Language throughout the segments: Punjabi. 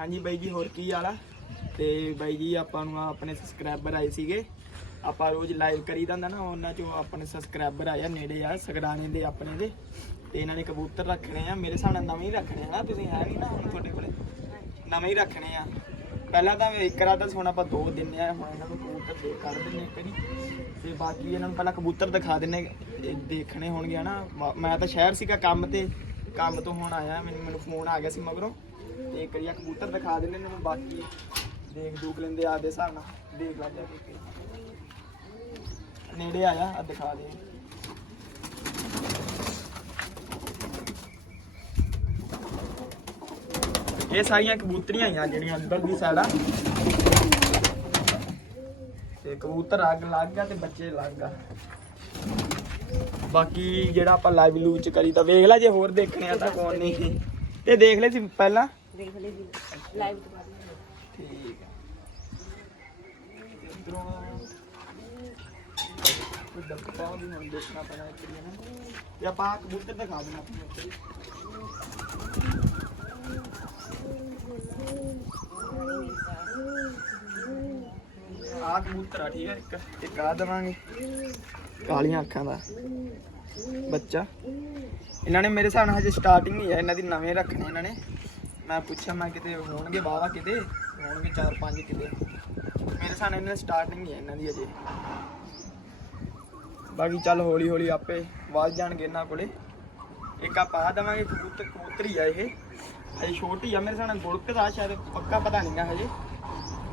ਹਾਂਜੀ ਬਾਈ ਜੀ, ਹੋਰ ਕੀ ਹਾਲ ਆ? ਤੇ ਬਾਈ ਜੀ, ਆਪਾਂ ਨੂੰ ਆਪਣੇ ਸਬਸਕ੍ਰਾਈਬਰ ਆਏ ਸੀਗੇ। ਆਪਾਂ ਰੋਜ਼ ਲਾਈਵ ਕਰੀਦਾ ਹੁੰਦਾ ਨਾ, ਉਹਨਾਂ ਚੋਂ ਆਪਣੇ ਸਬਸਕ੍ਰਾਈਬਰ ਆਇਆ ਨੇੜੇ ਆ ਸਗਰਾਣੇ ਦੇ, ਆਪਣੇ ਦੇ। ਤੇ ਇਹਨਾਂ ਨੇ ਕਬੂਤਰ ਰੱਖਣੇ ਆ, ਮੇਰੇ ਹਿਸਾਬ ਨਾਲ ਨਵੇਂ ਹੀ ਰੱਖਣੇ ਆ ਨਾ, ਤੁਸੀਂ ਹੈ ਨਹੀਂ ਨਾ ਹੁਣ ਤੁਹਾਡੇ ਕੋਲੇ? ਨਵੇਂ ਹੀ ਰੱਖਣੇ ਆ। ਪਹਿਲਾਂ ਤਾਂ ਇੱਕ ਰਾਤ ਦਾ ਆਪਾਂ ਦੋ ਦਿੰਨੇ ਆ, ਹੁਣ ਇਹਨਾਂ ਨੂੰ ਕਬੂਤਰ ਦੇ ਕਰ ਦਿੰਨੇ ਇੱਕ ਵਾਰੀ। ਤੇ ਬਾਕੀ ਇਹਨਾਂ ਨੂੰ ਪਹਿਲਾਂ ਕਬੂਤਰ ਦਿਖਾ ਦਿੰਨੇ ਦੇਖਣੇ ਹੋਣਗੇ ਨਾ ਮੈਂ ਤਾਂ ਸ਼ਹਿਰ ਸੀਗਾ ਕੰਮ ਤੇ, ਕੰਮ ਤੋਂ ਹੁਣ ਆਇਆ, ਮੈਨੂੰ ਮੈਨੂੰ ਫੋਨ ਆ ਗਿਆ ਸੀ ਮਗਰੋਂ। ਤੇ ਇੱਕ ਕਬੂਤਰ ਦਿਖਾ ਦਿੰਦੇ ਇਹਨਾਂ ਨੂੰ ਬਾਕੀ ਦੇਖ ਦੂਖ ਲੈਂਦੇ ਆਪਦੇ ਹਿਸਾਬ ਨਾਲ, ਦੇਖ ਲਾ ਜਾ ਕੇ ਨੇੜੇ ਆਇਆ ਆ ਦਿਖਾ ਦੇ। ਇਹ ਸਾਰੀਆਂ ਕਬੂਤਰੀਆਂ ਆਈਆਂ ਜਿਹੜੀਆਂ ਅੰਦਰ ਦੀ ਸਾਈਡ ਆ। ਤੇ ਕਬੂਤਰ ਅੱਗ ਲੱਗ ਗਿਆ ਤੇ ਬੱਚੇ ਲੱਗ ਗਿਆ ਬਾਕੀ ਜਿਹੜਾ ਆਪਾਂ ਲਾਈਵ ਲੂ ਚ ਕਰੀ ਤਾਂ ਵੇਖ ਲੈ ਜੇ ਹੋਰ ਦੇਖਣੇ ਆ ਤਾਂ ਕੋਣ ਨਹੀਂ। ਤੇ ਦੇਖ ਲੈ ਸੀ ਪਹਿਲਾਂ। ਦੇਖ ਲਈ ਜੀ ਲਾਈਵ ਤੋਂ ਬਾਅਦ ਠੀਕ ਹੈ ਇਧਰੋਂ ਕੋਈ ਡੱਬਾ ਵੀ ਹੁਣ ਦੇਖਣਾ ਪੈਣਾ ਇੱਕ ਵਾਰੀ ਨਾ? ਤੇ ਆਪਾਂ ਕਬੂਤਰ ਦਿਖਾ ਦੇਣਾ ਆਪਣੇ ਉੱਤੇ ਆਹ ਕਬੂਤਰ ਆ, ਠੀਕ ਹੈ ਇੱਕ ਇੱਕ ਆ ਦਵਾਂਗੇ। ਕਾਲੀਆਂ ਅੱਖਾਂ ਦਾ ਬੱਚਾ। ਇਹਨਾਂ ਨੇ ਮੇਰੇ ਹਿਸਾਬ ਨਾਲ ਹਜੇ ਸਟਾਰਟਿੰਗ ਹੀ ਹੈ ਇਹਨਾਂ ਦੀ ਨਵੇਂ ਰੱਖਣੇ ਇਹਨਾਂ ਨੇ। ਮੈਂ ਪੁੱਛਿਆ, ਮੈਂ ਕਿਤੇ ਹੋਣਗੇ ਬਾਵਾ ਕਿਤੇ? ਹੋਣਗੇ 4-5 ਕਿਤੇ। ਮੇਰੇ ਹਿਸਾਬ ਇਹਨਾਂ ਦੀ ਸਟਾਰਟਿੰਗ ਹੀ ਹੈ ਇਹਨਾਂ ਦੀ ਅਜੇ। ਬਾਕੀ ਚੱਲ ਹੌਲੀ ਹੌਲੀ ਆਪੇ ਵੱਧ ਜਾਣਗੇ ਇਹਨਾਂ ਕੋਲੇ। ਇੱਕ ਆਪਾਂ ਆ ਦਵਾਂਗੇ, ਕਬੂਤਰ ਕਬੂਤਰੀ ਆ ਇਹ। ਹਜੇ ਛੋਟੀ ਆ, ਮੇਰੇ ਸਾਹਮਣੇ ਨਾਲ ਗੁੜਕ ਦਾ ਸ਼ਾਇਦ ਪੱਕਾ ਪਤਾ ਨਹੀਂਗਾ ਹਜੇ।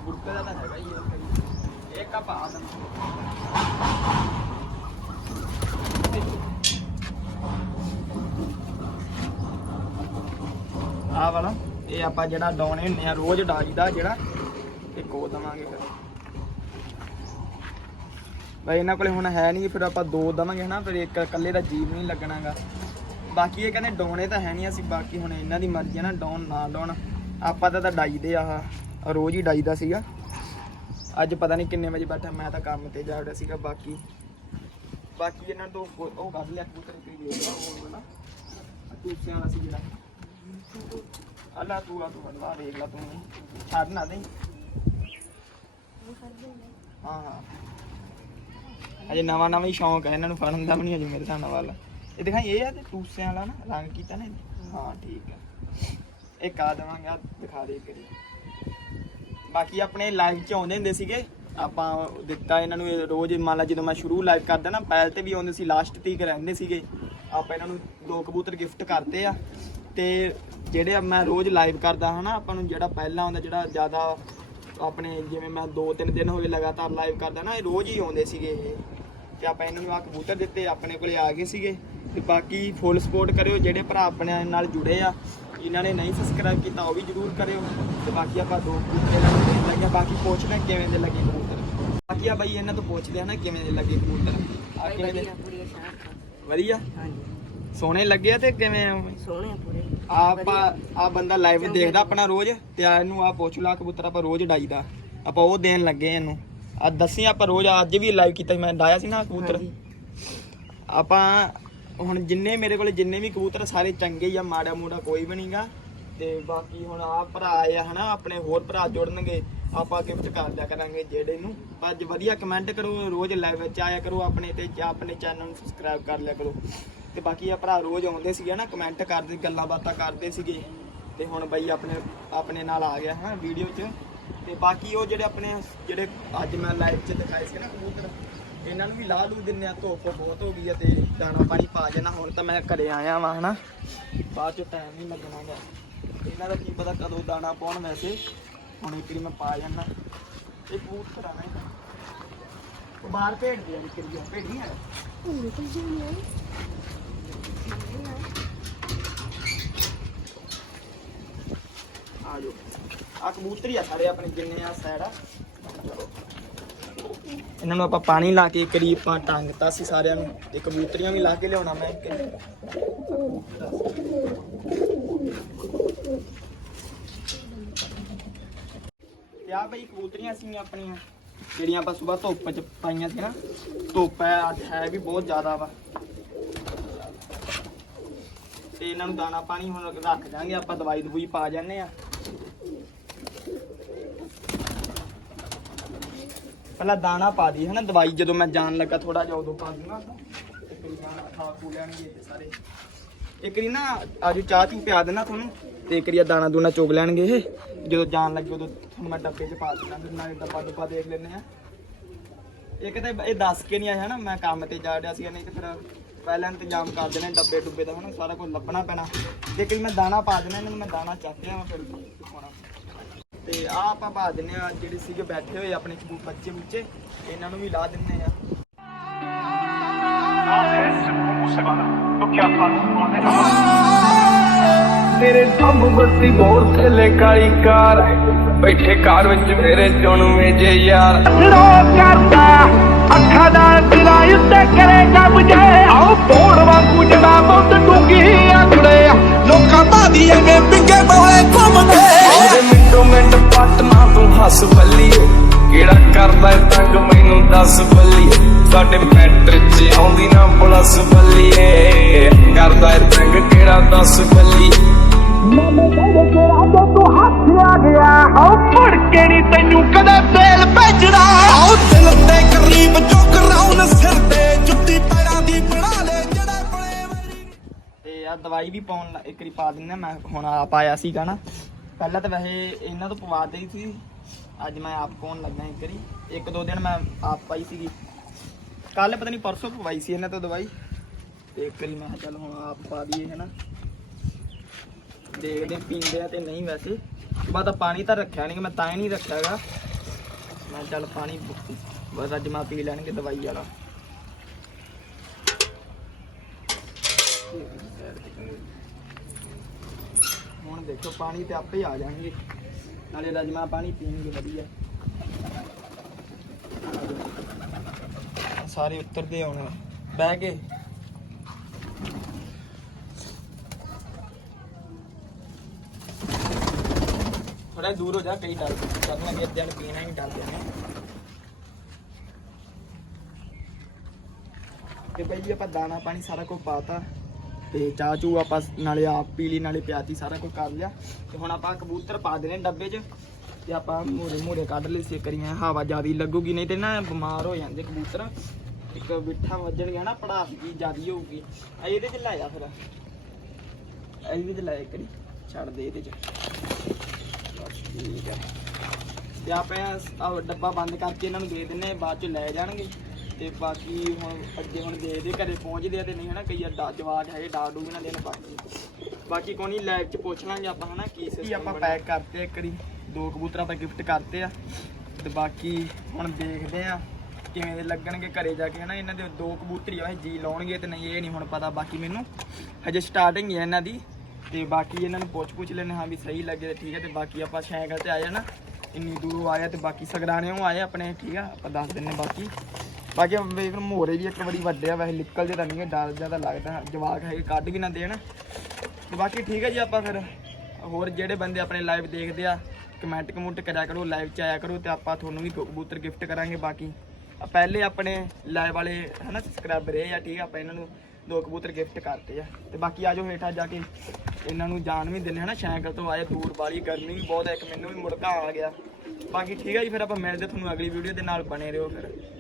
ਗੁੜਕ ਦਾ ਤਾਂ ਹੈਗਾ ਹੀ ਆ ਇੱਕ ਆਪਾਂ ਆ ਦਵਾਂਗੇ। ਆਹ ਵਾਲਾ। ਇਹ ਆਪਾਂ ਜਿਹੜਾ ਡਾਉਣੇ ਹੁੰਨੇ ਆ, ਰੋਜ਼ ਡਾਈਦਾ ਜਿਹੜਾ ਇੱਕ ਉਹ ਦਵਾਂਗੇ ਫਿਰ। ਬਈ ਇਹਨਾਂ ਕੋਲੇ ਹੁਣ ਹੈ ਨਹੀਂ ਫਿਰ ਆਪਾਂ ਦੋ ਦਵਾਂਗੇ ਹਨਾ, ਫਿਰ ਇੱਕ ਇਕੱਲੇ ਦਾ ਜੀਵ ਨਹੀਂ ਲੱਗਣਾਗਾ। ਬਾਕੀ ਇਹ ਕਹਿੰਦੇ ਡਾਉਣੇ ਤਾਂ ਹੈ ਨਹੀਂ ਅਸੀਂ, ਬਾਕੀ ਹੁਣ ਇਹਨਾਂ ਦੀ ਮਰਜ਼ੀ ਹੈ ਨਾ, ਡਾਉਣ ਨਾ ਡਾਉਣ। ਆਪਾਂ ਤਾਂ ਤਾਂ ਡਾਈਦੇ ਆ ਰੋਜ਼ ਹੀ ਡਾਈਦਾ ਸੀਗਾ। ਅੱਜ ਪਤਾ ਨਹੀਂ ਕਿੰਨੇ ਵਜੇ ਬੈਠਾ, ਮੈਂ ਤਾਂ ਕੰਮ ਤੇ ਜਾ ਰਿਹਾ ਸੀਗਾ, ਬਾਕੀ। ਬਾਕੀ ਇਹਨਾਂ ਤੋਂ ਉਹ ਕੱਢ ਲਿਆ, ਕਬੂਤਰ ਕੋਈ ਵੇਖਦਾ ਉਹ ਨਾ। ਟੂਸਿਆਂ ਵਾਲਾ ਸੀ ਜਿਹੜਾ। ਅੱਲਾ ਤੂੰ ਆ ਤੂੰ, ਅੱਲਾ ਵੇਖ ਲਾ ਤੂੰ। ਛੱਡ ਨਾ ਦੇ। ਹਾਂ ਹਾਂ। ਅਜੇ ਨਵਾਂ ਨਵਾਂ ਹੀ ਸ਼ੌਂਕ ਹੈ, ਇਹਨਾਂ ਨੂੰ ਫੜਨ ਦਾ ਵੀ ਨਹੀਂ ਅਜੇ ਮੇਰੇ ਹਿਸਾਬ ਨਾਲ ਵਾਲਾ। ਇਹ ਦਿਖਾਈ, ਇਹ ਆ ਤੇ ਟੂਸਿਆਂ ਵਾਲਾ ਨਾ, ਰੰਗ ਕੀਤਾ ਨਾ ਇਹਨੇ। ਹਾਂ, ਠੀਕ ਹੈ ਇੱਕ ਆ ਦੇਵਾਂਗੇ ਦਿਖਾ ਦੇ ਕਰੀ ਬਾਕੀ ਆਪਣੇ ਲਾਈਵ ਚ ਆਉਂਦੇ ਹੁੰਦੇ ਸੀਗੇ, ਆਪਾਂ ਦਿੱਤਾ ਇਹਨਾਂ ਨੂੰ ਇਹ ਰੋਜ਼, ਮੰਨ ਲਾ ਜਦੋਂ ਮੈਂ ਸ਼ੁਰੂ ਲਾਈਵ ਕਰਦਾ ਨਾ, ਪਹਿਲ ਤੇ ਵੀ ਆਉਂਦੇ ਸੀ ਲਾਸਟ ਤੀਕ ਰਹਿੰਦੇ ਸੀਗੇ। ਆਪਾਂ ਇਹਨਾਂ ਨੂੰ ਦੋ ਕਬੂਤਰ ਗਿਫਟ ਕਰਦੇ ਆ। ਤੇ ਜਿਹੜੇ ਮੈਂ ਰੋਜ਼ ਲਾਈਵ ਕਰਦਾ ਹਨਾ ਆਪਾਂ ਨੂੰ ਜਿਹੜਾ ਪਹਿਲਾਂ ਆਉਂਦਾ ਜਿਹੜਾ ਜ਼ਿਆਦਾ ਆਪਣੇ ਜਿਵੇਂ ਮੈਂ 2-3 ਦਿਨ ਹੋ ਗਏ ਲਗਾਤਾਰ ਲਾਈਵ ਕਰਦਾ ਨਾ ਇਹ ਰੋਜ਼ ਹੀ ਆਉਂਦੇ ਸੀਗੇ ਇਹ। ਤੇ ਆਪਾਂ ਇਹਨਾਂ ਨੂੰ ਆ ਕਬੂਤਰ ਦਿੱਤੇ ਆਪਣੇ ਕੋਲੇ ਆ ਗਏ ਸੀਗੇ। ਤੇ ਬਾਕੀ ਫੁੱਲ ਸਪੋਰਟ ਕਰਿਓ ਜਿਹੜੇ ਭਰਾ ਆਪਣੇ ਨਾਲ ਜੁੜੇ ਆ ਜਿਨ੍ਹਾਂ ਨੇ ਨਹੀਂ ਸਬਸਕ੍ਰਾਈਬ ਕੀਤਾ ਉਹ ਵੀ ਜਰੂਰ ਕਰਿਓ। ਤੇ ਬਾਕੀ ਆਪਾਂ ਦੋ ਕਬੂਤਰ ਇਹਨਾਂ ਨੂੰ ਦੇਣ ਲੱਗੇ ਆ। ਬਾਕੀ ਪੁੱਛਦੇ ਆ ਕਿਵੇਂ ਦੇ ਲੱਗੇ ਕਬੂਤਰ। ਬਾਕੀ ਆ ਬਾਈ ਇਹਨਾਂ ਤੋਂ ਪੁੱਛਦੇ ਆ ਨਾ ਕਿਵੇਂ ਦੇ ਲੱਗੇ ਕਬੂਤਰ। ਆ ਕਿਵੇਂ ਦੇ? ਵਧੀਆ? ਹਾਂਜੀ। ਸੋਹਣੇ ਲੱਗੇ ਆ ਤੇ ਕਿਵੇਂ ਆ? ਸੋਹਣੇ ਆ ਪੂਰੇ। ਆਪਾਂ ਆ ਬੰਦਾ ਲਾਈਵ ਦੇਖਦਾ ਆਪਣਾ ਰੋਜ਼ ਤੇ ਆ ਇਹਨੂੰ ਆ ਪੁੱਛ ਲਾ ਕਬੂਤਰ ਆਪਾਂ ਰੋਜ਼ ਡਾਈਦਾ। ਆਪਾਂ ਉਹ ਦੇਣ ਲੱਗੇ ਆ ਇਹਨੂੰ। ਆ ਦੱਸੀ ਆਪਾਂ ਰੋਜ਼ ਅੱਜ ਵੀ ਲਾਈਵ ਕੀਤਾ ਸੀ, ਮੈਂ ਡਾਇਆ ਸੀ ਨਾ ਕਬੂਤਰ। ਹਾਂਜੀ। ਆਪਾਂ ਹੁਣ ਜਿੰਨੇ ਮੇਰੇ ਕੋਲੇ ਜਿੰਨੇ ਵੀ ਕਬੂਤਰ ਸਾਰੇ ਚੰਗੇ ਆ ਮਾੜਾ ਮੂੜਾ ਕੋਈ ਵੀ ਨਹੀਂਗਾ ਤੇ ਬਾਕੀ ਹੁਣ ਆ ਭਰਾ ਆ ਹਨਾ ਆਪਣੇ ਹੋਰ ਭਰਾ ਜੁੜਨਗੇ ਆਪਾਂ ਗਿਫਟ ਕਰ ਦਿਆ ਕਰਾਂਗੇ ਜਿਹੜੇ ਨੂੰ। ਅੱਜ ਵਧੀਆ ਕਮੈਂਟ ਕਰੋ ਰੋਜ਼ ਲਾਈਵ ਵਿੱਚ ਆਇਆ ਕਰੋ ਆਪਣੇ ਤੇ ਜਾਂ ਆਪਣੇ ਚੈਨਲ ਨੂੰ ਸਬਸਕ੍ਰਾਈਬ ਕਰ ਲਿਆ ਕਰੋ। ਤੇ ਬਾਕੀ ਆ ਭਰਾ ਰੋਜ਼ ਆਉਂਦੇ ਸੀਗੇ ਨਾ ਕਮੈਂਟ ਕਰਦੇ, ਗੱਲਾਂ ਬਾਤਾਂ ਕਰਦੇ ਸੀਗੇ। ਤੇ ਹੁਣ ਬਈ ਆਪਣੇ ਆਪਣੇ ਨਾਲ ਆ ਗਿਆ ਹਾਂ ਵੀਡੀਓ 'ਚ। ਤੇ ਬਾਕੀ ਉਹ ਜਿਹੜੇ ਆਪਣੇ, ਜਿਹੜੇ ਅੱਜ ਮੈਂ ਲਾਈਵ 'ਚ ਦਿਖਾਏ ਸੀ ਨਾ ਕਬੂਤਰ, ਇਹਨਾਂ ਨੂੰ ਵੀ ਲਾਹ ਲੂ ਦਿੰਨੇ ਆ, ਧੁੱਪ ਬਹੁਤ ਹੋ ਗਈ ਆ ਤੇ ਦਾਣਾ ਪਾਣੀ ਪਾ ਜਾਣਾ ਹੁਣ ਤਾਂ ਮੈਂ ਘਰੇ ਆਇਆ ਵਾਂ ਹਨਾ। ਬਾਅਦ ਚ ਟਾਈਮ ਨਹੀਂ ਲੱਗਣਾ ਗਾ ਇਹਨਾਂ ਦਾ ਕੀ ਪਤਾ ਕਦੋਂ ਦਾਣਾ ਪਾਉਣ ਵੈਸੇ। ਹੁਣ ਇੱਕ ਵਾਰੀ ਮੈਂ ਪਾ ਜਾਣਾ ਇਹ ਕਬੂਤਰ ਆ ਨਾ ਉਹ ਬਾਹਰ ਭੇਜ ਦਿਆ ਇੱਕ ਵਾਰੀ ਭੇਜ ਨਹੀਂ ਆ। ਆ ਜੋ ਆ ਕਬੂਤਰ ਆ ਸਾਰੇ ਆਪਣੇ ਜਿੰਨੇ ਆ ਸਾਈਡ ਆ। ਇਹਨਾਂ ਨੂੰ ਆਪਾਂ ਪਾਣੀ ਲਾ ਕੇ ਕਰੀਬ ਆਪਾਂ ਟੰਗਤਾ ਸੀ ਸਾਰਿਆਂ ਨੂੰ। ਤੇ ਕਬੂਤਰੀਆਂ ਵੀ ਲਾ ਕੇ ਲਿਆਉਣਾ ਮੈਂ ਤੇ ਆ ਬਈ ਕਬੂਤਰੀਆਂ ਸੀ ਆਪਣੀਆਂ, ਜਿਹੜੀਆਂ ਆਪਾਂ ਸਵੇਰ ਧੁੱਪ ਚ ਪਾਈਆਂ ਸੀ ਨਾ। ਧੁੱਪ ਹੈ, ਅੱਜ ਹੈ ਵੀ ਬਹੁਤ ਜ਼ਿਆਦਾ ਵਾ। ਤੇ ਇਹਨਾਂ ਨੂੰ ਦਾਣਾ ਪਾਣੀ ਹੁਣ ਰੱਖ ਦਾਂਗੇ ਆਪਾਂ ਦਵਾਈ ਦਵਾਈ ਪਾ ਜਾਂਦੇ ਆ ਪਹਿਲਾਂ ਦਾਣਾ ਪਾ ਦੀ ਹਨਾ? ਦਵਾਈ ਜਦੋਂ ਮੈਂ ਜਾਣ ਲੱਗਾ ਥੋੜਾ ਜਿਹਾ ਉਦੋਂ ਪਾ ਦੂੰਗਾ ਇੱਕ ਵਾਰੀ ਸਾਰੇ। ਇੱਕ ਵਾਰੀ ਨਾ ਅੱਜ ਚਾਹ ਚੂ ਪਿਆ ਦੇਣਾ ਤੁਹਾਨੂੰ, ਤੇ ਇੱਕ ਵਾਰੀ ਦਾਣਾ ਦੂਣਾ ਚੋਗ ਲੈਣਗੇ ਇਹ। ਜਦੋਂ ਜਾਣ ਲੱਗੇ ਉਦੋਂ ਤੁਹਾਨੂੰ ਮੈਂ ਡੱਬੇ 'ਚ ਪਾ ਦਿੰਦਾ, ਫਿਰ ਨਾਲੇ ਡੱਬਾ ਡੁੱਬਾ ਦੇਖ ਲੈਂਦੇ ਆ ਇੱਕ ਤਾਂ ਇਹ ਦੱਸ ਕੇ ਨਹੀਂ ਆਇਆ ਹਨਾ? ਮੈਂ ਕੰਮ ਤੇ ਜਾ ਰਿਹਾ ਸੀ, ਇਹਨੇ ਤੇ ਫਿਰ ਪਹਿਲਾਂ ਇੰਤਜ਼ਾਮ ਕਰ ਦੇਣੇ ਡੱਬੇ ਡੁੱਬੇ ਦਾ ਹੁਣ ਸਾਰਾ ਕੁਝ ਲੱਭਣਾ ਪੈਣਾ। ਵਾਰੀ ਮੈਂ ਦਾਣਾ ਪਾ ਦੇਣਾ ਇਹਨਾਂ ਨੂੰ ਮੈਂ ਦਾਣਾ ਚੱਕ ਲਿਆ ਫਿਰ ਦਿਖਾਉਣਾ ਤੇ ਆ ਆਪਾਂ ਪਾ ਦਿੰਨੇ ਆ ਜਿਹੜੇ ਸੀਗੇ ਬੈਠੇ ਹੋਏ ਆਪਣੇ ਕਬੂ ਬੱਚੇ ਬੁੱਚੇ ਇਹਨਾਂ ਨੂੰ ਵੀ ਲਾ ਦਿੰਨੇ ਆ ਤੇਰੇ ਸਭ ਬੱਤੀ ਬਹੁਤ ਥੱਲੇ ਕਾਲੀ ਕਾਰ। ਬੈਠੇ ਕਾਰ ਵਿੱਚ ਮੇਰੇ ਚੁਣਵੇਂ ਜੇ ਯਾਰ। ਰੋ ਕਰਦਾ ਅੱਖਾਂ ਨਾਲ ਉੱਤੇ ਕਰੇਗਾ ਬੁਝੇ ਆਓ ਪੋੜ ਵਾਂਗੂ ਜੜਾ ਮੁੱਦ ਡੂੰਗੀ ਆਖੜੇ ਲੋਕਾਂ ਬਾਦੀ ਐਵੇਂ ਪਿੱਗੇ ਬੋਏ ਘੁੰਮਦੇ। ਮਿੰਟੋ ਮਿੰਟ ਪੱਟਣਾ ਤੂੰ ਹੱਸ ਬੱਲੀਏ ਕਿਹੜਾ ਕਰਦਾ ਏ ਤੰਗ ਮੈਨੂੰ ਦੱਸ ਬੱਲੀਏ ਸਾਡੇ ਮੈਟਰ 'ਚ ਆਉਂਦੀ ਨਾ ਪਲਸ ਬੱਲੀਏ ਕਰਦਾ ਏ ਤੰਗ ਕਿਹੜਾ ਦੱਸ ਬੱਲੀਏ ਮੈਨੂੰ ਕਹਿੰਦੇ ਜੋ ਤੂੰ ਹੱਥ ਆ ਗਿਆ। ਮੁੜ ਕੇ ਨਹੀਂ ਤੈਨੂੰ ਕਦੇ ਦਵਾਈ ਵੀ ਪਾਉਣ ਲ- ਇੱਕ ਵਾਰੀ ਪਾ ਦਿੰਦਾ ਮੈਂ ਹੁਣ ਆਪ ਆਇਆ ਸੀਗਾ ਨਾ। ਪਹਿਲਾਂ ਤਾਂ ਵੈਸੇ ਇਹਨਾਂ ਤੋਂ ਪਵਾ ਦੇਈ ਸੀ। ਅੱਜ ਮੈਂ ਆਪ ਪਾਉਣ ਲੱਗਾ ਇੱਕ ਵਾਰੀ। ਇੱਕ ਦੋ ਦਿਨ ਮੈਂ ਆਪ ਪਾਈ ਸੀਗੀ। ਕੱਲ ਪਤਾ ਨਹੀਂ ਪਰਸੋਂ ਪਵਾਈ ਸੀ ਇਹਨਾਂ ਤੋਂ ਦਵਾਈ। ਤੇ ਇੱਕ ਵਾਰੀ ਮੈਂ ਕਿਹਾ ਚੱਲ ਹੁਣ ਆਪ ਪਾ ਦਈਏ, ਹਨਾ। ਦੇਖਦੇ ਹਾਂ, ਪੀਂਦੇ ਆ ਤੇ ਨਹੀਂ ਵੈਸੇ। ਬਾ ਤਾਂ ਪਾਣੀ ਤਾਂ ਰੱਖਿਆ ਨਹੀਂ ਮੈਂ ਤਾਂ ਹੀ ਨਹੀਂ ਰੱਖਿਆਗਾ ਮੈਂ ਕਿਹਾ ਚੱਲ ਪਾਣੀ ਬਸ ਅੱਜ ਮੈਂ ਪੀ ਲੈਣਗੇ ਦਵਾਈ ਵਾਲਾ। ਹੁਣ ਦੇਖੋ, ਪਾਣੀ ਤੇ ਆਪੇ ਆ ਜਾਣਗੇ। ਨਾਲੇ ਰਜਮਾ ਪਾਣੀ ਪੀਣਗੇ, ਵਧੀਆ। ਸਾਰੇ ਉੱਤਰਦੇ ਹੁਣ। ਬਹਿ ਕੇ। ਥੋੜਾ ਦੂਰ ਹੋ ਜਾ, ਕਈ ਡਰ ਕਰਨਾ ਕਿ ਅੱਧਿਆਂ ਨੂੰ ਪੀਣਾ ਹੀ ਨਹੀਂ ਡਰਦੇ ਨੇ ਤੇ ਭਾਈ ਜੀ, ਆਪਾਂ ਦਾਣਾ ਪਾਣੀ ਸਾਰਾ ਕੁਝ ਪਾਤਾ ਤੇ ਚਾਹ ਚੂ ਆਪਾਂ ਨਾਲੇ ਆਪ ਪੀ ਲਈ, ਨਾਲੇ ਪਿਆਤੀ, ਸਾਰਾ ਕੁਝ ਕਰ ਲਿਆ। ਤੇ ਹੁਣ ਆਪਾਂ ਕਬੂਤਰ ਪਾ ਦੇਣੇ ਡੱਬੇ 'ਚ ਤੇ ਆਪਾਂ ਮੂਰੇ ਮੂਰੇ ਕੱਢ ਲਈ ਸੀ ਕਰੀਆਂ ਹਵਾ ਜ਼ਿਆਦੀ ਲੱਗੂਗੀ, ਨਹੀਂ ਤੇ ਨਾ ਬਿਮਾਰ ਹੋ ਜਾਂਦੇ ਕਬੂਤਰ। ਇੱਕ ਬਿੱਠਾ ਵੱਜਣ ਗਿਆ ਨਾ, ਪੜਾਸ ਜੀ ਜ਼ਿਆਦੀ ਹੋਊਗੀ। ਇਹਦੇ 'ਚ ਲਾਇਆ ਫਿਰ। ਇਹਦੇ 'ਚ ਲਾਇਆ ਕਰੀ ਛੱਡ ਦੇ ਇਹਦੇ 'ਚ। ਠੀਕ ਹੈ ਤੇ ਆਪਾਂ ਡੱਬਾ ਬੰਦ ਕਰਕੇ ਇਹਨਾਂ ਨੂੰ ਦੇ ਦਿੰਨੇ ਬਾਅਦ ਚ ਲੈ ਜਾਣਗੇ। ਤੇ ਬਾਕੀ ਹੁਣ ਅੱਗੇ ਹੁਣ ਦੇ ਦੇ ਘਰੇ ਪਹੁੰਚਦੇ ਆ ਤੇ ਨਹੀਂ ਹਨਾ ਕਈ ਵਾਰ ਜਵਾਕ ਹੈਗੇ ਡਾ ਡੂ ਨਾ ਦੇਣ ਬਾਕੀ। ਬਾਕੀ ਕੋਈ ਨਹੀਂ ਲਾਈਵ ਚ ਪੁੱਛ ਲਾਂਗੇ ਆਪਾਂ ਹਨਾ ਕੀ ਸੀ ਆਪਾਂ ਪੈਕ ਕਰਤੇ ਆ ਇੱਕ ਵਾਰੀ ਦੋ ਕਬੂਤਰ ਆਪਾਂ ਗਿਫਟ ਕਰਤੇ ਆ। ਤੇ ਬਾਕੀ ਹੁਣ ਦੇਖਦੇ ਆ ਕਿਵੇਂ ਦੇ ਲੱਗਣਗੇ ਘਰੇ ਜਾ ਕੇ ਹਨਾ ਇਹਨਾਂ ਦੇ ਦੋ ਕਬੂਤਰ ਆ ਜੀ ਲਾਉਣਗੇ ਤੇ ਨਹੀਂ ਇਹ ਨਹੀਂ ਹੁਣ ਪਤਾ ਬਾਕੀ ਮੈਨੂੰ। ਹਜੇ ਸਟਾਰਟਿੰਗ ਹੀ ਆ ਇਹਨਾਂ ਦੀ ਤੇ ਬਾਕੀ ਇਹਨਾਂ ਨੂੰ ਪੁੱਛ ਪੁੱਛ ਲੈਣੇ ਹਾਂ ਵੀ ਸਹੀ ਲੱਗੇ ਤੇ ਠੀਕ ਹੈ ਤੇ ਬਾਕੀ ਆਪਾਂ ਸਾਈਕਲ ਤੇ ਆਏ ਨਾ ਇੰਨੀ ਦੂਰੋਂ ਆਏ ਆ ਤੇ ਬਾਕੀ ਸਗਰਾਣਿਓਂ ਆਏ ਆਪਣੇ ਠੀਕ ਆ ਆਪਾਂ ਦੱਸ ਦਿੰਨੇ ਬਾਕੀ। ਬਾਕੀ ਵੇਖ ਮੋਰੇ ਵੀ ਇੱਕ ਵਾਰੀ ਵੱਡੇ ਆ ਵੈਸੇ ਨਿਕਲਦੇ ਤਾਂ ਨਹੀਂ ਗੇ, ਡਰ ਜ਼ਿਆਦਾ ਲੱਗਦਾ ਜਵਾਕ ਹੈਗੇ ਕੱਢ ਵੀ ਨਾ ਦੇਣ। ਤੇ ਬਾਕੀ ਠੀਕ ਹੈ ਜੀ ਆਪਾਂ ਫਿਰ। ਹੋਰ ਜਿਹੜੇ ਬੰਦੇ ਆਪਣੇ ਲਾਈਵ ਦੇਖਦੇ ਆ ਕਮੈਂਟ ਕਮੁੰਟ ਕਰਿਆ ਕਰੋ ਲਾਈਵ ਚ ਆਇਆ ਕਰੋ ਤੇ ਆਪਾਂ ਤੁਹਾਨੂੰ ਵੀ ਕਬੂਤਰ ਗਿਫਟ ਕਰਾਂਗੇ ਬਾਕੀ। ਪਹਿਲੇ ਆਪਣੇ ਲਾਈਵ ਵਾਲੇ ਹਨਾ ਸਬਸਕ੍ਰਾਈਬਰ ਇਹ ਆ ਠੀਕ ਆ ਆਪਾਂ ਇਹਨਾਂ ਨੂੰ ਦੋ ਕਬੂਤਰ ਗਿਫਟ ਕਰਤੇ ਆ। ਤੇ ਬਾਕੀ ਆਜੋ ਹੇਠਾਂ ਜਾ ਕੇ ਇਹਨਾਂ ਨੂੰ ਜਾਣ ਵੀ ਦਿੰਨੇ ਹਨਾ ਸਾਈਕਲ ਤੋਂ ਆਏ ਦੂਰ ਵਾਲੀ ਗਰਮੀ ਵੀ ਬਹੁਤ ਹੈ ਇੱਕ ਮੈਨੂੰ ਵੀ ਮੁੜਕਾ ਆ ਗਿਆ। ਬਾਕੀ ਠੀਕ ਹੈ ਜੀ ਫਿਰ ਆਪਾਂ ਮਿਲਦੇ ਤੁਹਾਨੂੰ ਅਗਲੀ ਵੀਡੀਓ ਦੇ ਨਾਲ ਬਣੇ ਰਹੋ ਫਿਰ।